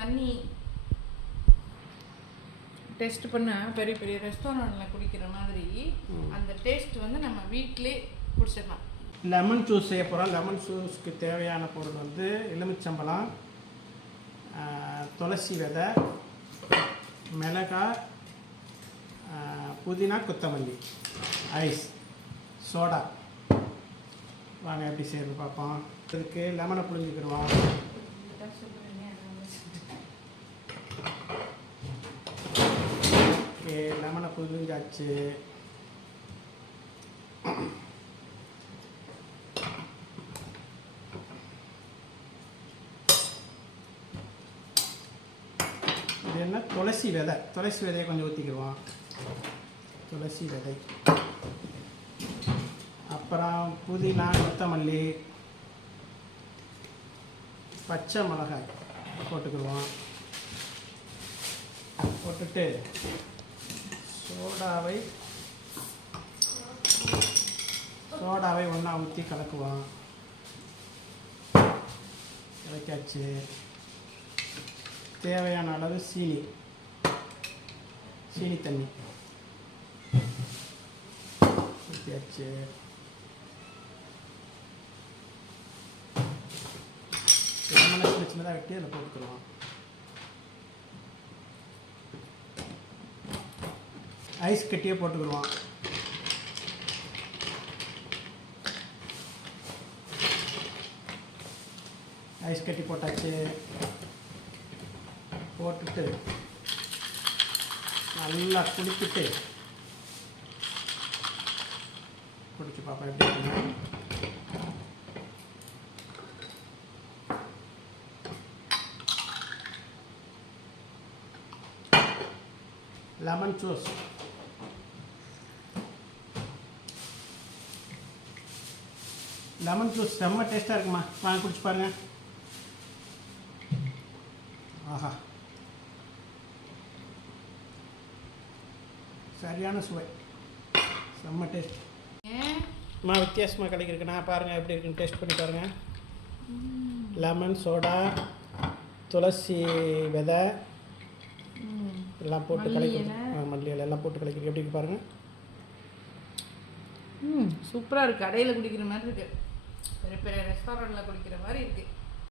தண்ணி டேஸ்ட் பண்ண பெரிய பெரிய ரெஸ்டாரண்ட்டில் குடிக்கிற மாதிரி அந்த டேஸ்ட் வந்து நம்ம வீட்டிலே குடிச்சிடலாம். லெமன் ஜூஸ் செய்ய போகிறோம். லெமன் ஜூஸ்க்கு தேவையான பொருள் வந்து எலுமிச்சம்பழம், துளசி விதை, மிளகாய், புதினா, கொத்தமல்லி, ஐஸ், சோடா. வாங்க எப்படி செய்யறது பார்ப்போம். இதுக்கு லெமனை புழிஞ்சிக்கிடுவோம். ஓகே, லெமனை புழிஞ்சாச்சு. இது என்ன, துளசி விதை. துளசி விதையை கொஞ்சம் ஊற்றிக்கிடுவோம். துளசி விதை, அப்புறம் புதினா, கொத்தமல்லி, பச்சை மிளகாய் போட்டுக்கிடுவோம். போட்டுட்டு சோடாவை ஒன்றா ஊற்றி கலக்குவோம். கலக்காச்சு. தேவையான அளவு சீனி தண்ணி ஊற்றியாச்சு. லெமனை சின்ன சின்னதாக வெட்டி அதில் போட்டுக்கலாம். ஐஸ் கட்டியே போட்டுக்கிடுவோம். ஐஸ் கட்டி போட்டாச்சு. போட்டுட்டு நல்லா குடிச்சிட்டு குடிச்சு பாப்பா எப்படி இருக்குங்க. லெமன் ஜூஸ் செம்ம டேஸ்ட்டாக இருக்குமா. வாங்க குடிச்சு பாருங்க. ஆஹா, சரியான சுவை, செம்ம டேஸ்ட். வித்தியாசமாக கிடைக்கிறதுக்கு நான் பாருங்கள் எப்படி இருக்குன்னு டேஸ்ட் பண்ணி பாருங்கள். லெமன், சோடா, துளசி விதை எல்லாம் போட்டு கலக்கி, மல்லி இலை எல்லாம் போட்டு கலக்கி எப்படி இருக்கு பாருங்கள். சூப்பராக இருக்குது. கடையில் குடிக்கிற மாதிரி இருக்குது. பெரிய பெரிய ரெஸ்டாரண்ட்டில் குடிக்கிற மாதிரி இருக்குது.